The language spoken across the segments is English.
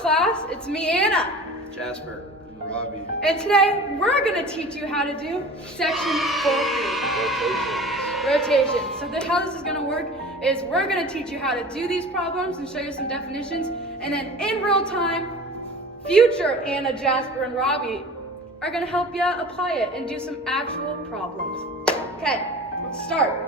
class? It's me, Anna. Jasper. Robbie. And today, we're gonna teach you how to do section 4-3. Rotation. So how this is gonna work is we're gonna teach you how to do these problems and show you some definitions. And then in real time, future Anna, Jasper, and Robbie are gonna help you apply it and do some actual problems. Okay, let's start.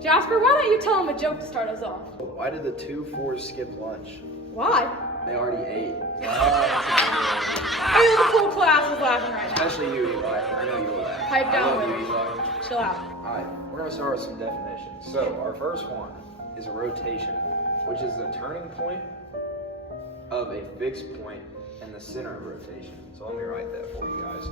Jasper, why don't you tell them a joke to start us off? Why did the 2 4s skip lunch? Why? They already ate. I know the whole class is laughing right now. Especially you, Eli. I know you'll laugh. Pipe down I love with you, it. Eli. Chill out. Alright, we're gonna start with some definitions. So our first one is a rotation, which is the turning point of a fixed point in the center of rotation. So let me write that for you guys.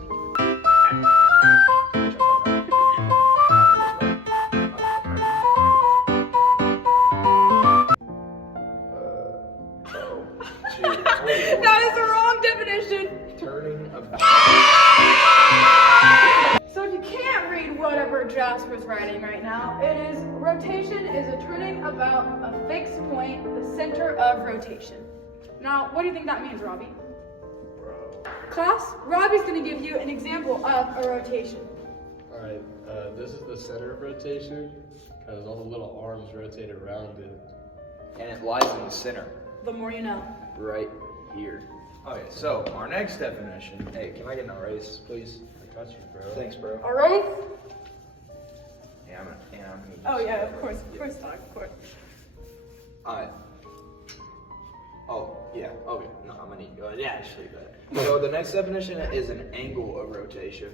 That is the wrong definition. Turning about. So if you can't read whatever Jasper's writing right now, it is rotation is a turning about a fixed point, the center of rotation. Now, what do you think that means, Robbie? Class, Robbie's going to give you an example of a rotation. Alright, this is the center of rotation, because all the little arms rotate around it. And it lies in the center, The more you know. right here. Okay, so our next definition. Hey, can I get an erase, please? I got you, bro. Thanks, bro. All right? Yeah, I'm gonna Oh yeah, of course, Doc, of course. Alright. Oh, yeah, okay. No, I'm gonna need you. Yeah, actually, that. So the next definition is an angle of rotation.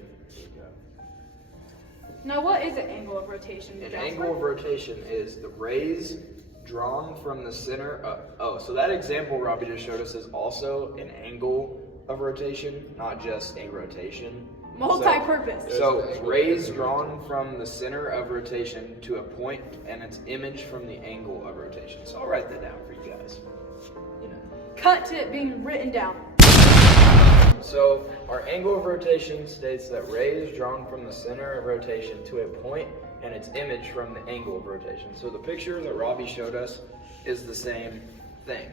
Now, what is an angle of rotation? An Jasper? angle of rotation is the rays drawn from the center of, so that example Robbie just showed us is also an angle of rotation, not just a rotation. Multi-purpose. So rays drawn from the center of rotation to a point and its image from the angle of rotation. So I'll write that down for you guys. You know. Cut to it being written down. So our angle of rotation states that rays drawn from the center of rotation to a point and its image from the angle of rotation. So the picture that Robbie showed us is the same thing.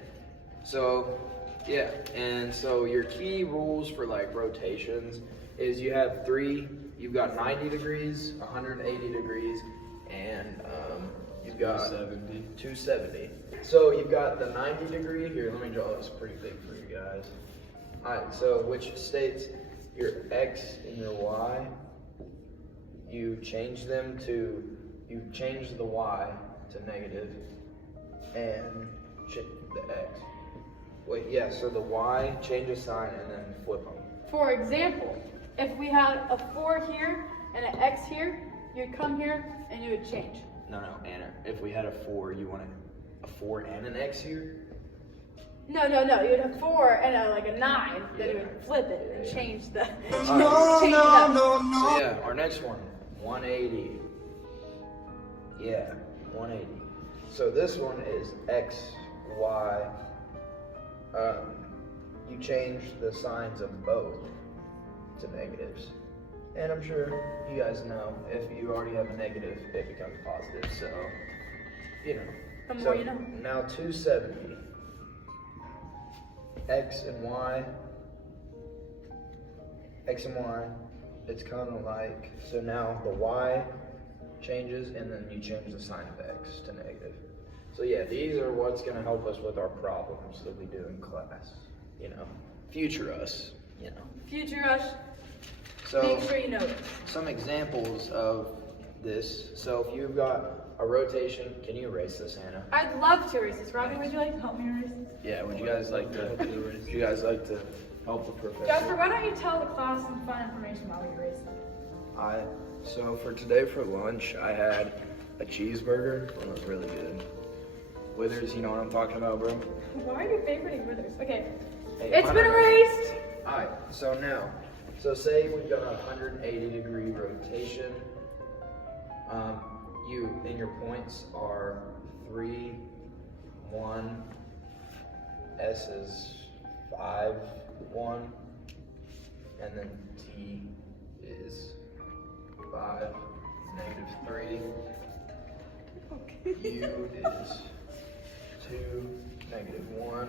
So yeah, and so your key rules for like rotations is you have 3, you've got 90 degrees, 180 degrees, and you've got 270. So you've got the 90 degree, here let me draw this pretty big for you guys. Alright, so which states your X and your Y, you change the Y to negative and the X. Wait, yeah, so the Y, change a sign and then flip them. For example, if we had a 4 here and an X here, you'd come here and you would change. No, Anna, if we had a 4, you want a 4 and an X here? No, you'd have 4 and a 9, then you would flip it and change the, change it up. So yeah, our next one, 180. Yeah, 180. So this one is X, Y. You change the signs of both to negatives. And I'm sure you guys know, if you already have a negative, it becomes positive, so, you know. The more you know. Now 270. X and Y, it's kind of like, so now the Y changes and then you change the sign of X to negative. So yeah, these are what's going to help us with our problems that we do in class, you know, future us, you know. Future us, So make sure you know it. some examples of this, so if you've got a rotation, can you erase this, Hannah? I'd love to erase this. Robbie, would you like to help me erase this? Yeah, would you guys like to help the professor? Jasper, why don't you tell the class some fun information while we erase them? So for today for lunch, I had a cheeseburger. It was really good. Withers, you know what I'm talking about, bro? Why are you favoriting Withers? Okay, Hey, it's been erased. Alright, so now, say we've got a 180 degree rotation. And your points are 3, 1, S is 5, 1, and then T is 5, -3. Okay. U is 2, -1,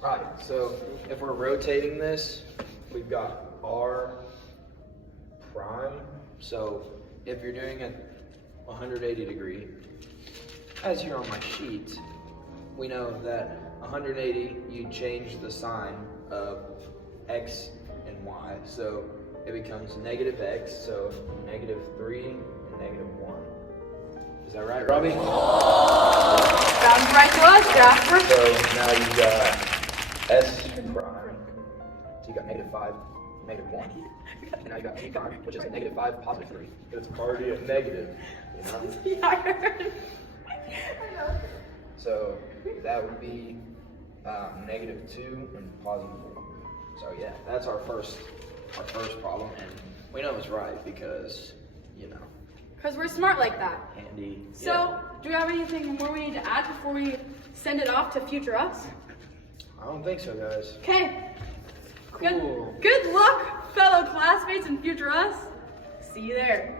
Right, so if we're rotating this, we've got R prime. So if you're doing a 180 degree, as you're on my sheet, we know that 180, you change the sign of X and Y. So it becomes negative X, so negative 3 and negative 1. Is that right, Robbie? Sounds right to us, Jasper. So now you've got S prime. So you got negative 5, negative 1. And now you got T prime, which is negative 5, positive 3. It's already a negative, you know? Yeah, I heard. So that would be negative 2 and positive 4. So yeah, that's our first problem, and we know it's right because, you know, Because we're smart like that. handy. So, do we have anything more we need to add before we send it off to future us? I don't think so, guys. Okay. Cool. Good luck, fellow classmates and future us. See you there.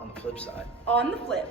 On the flip side. On the flip.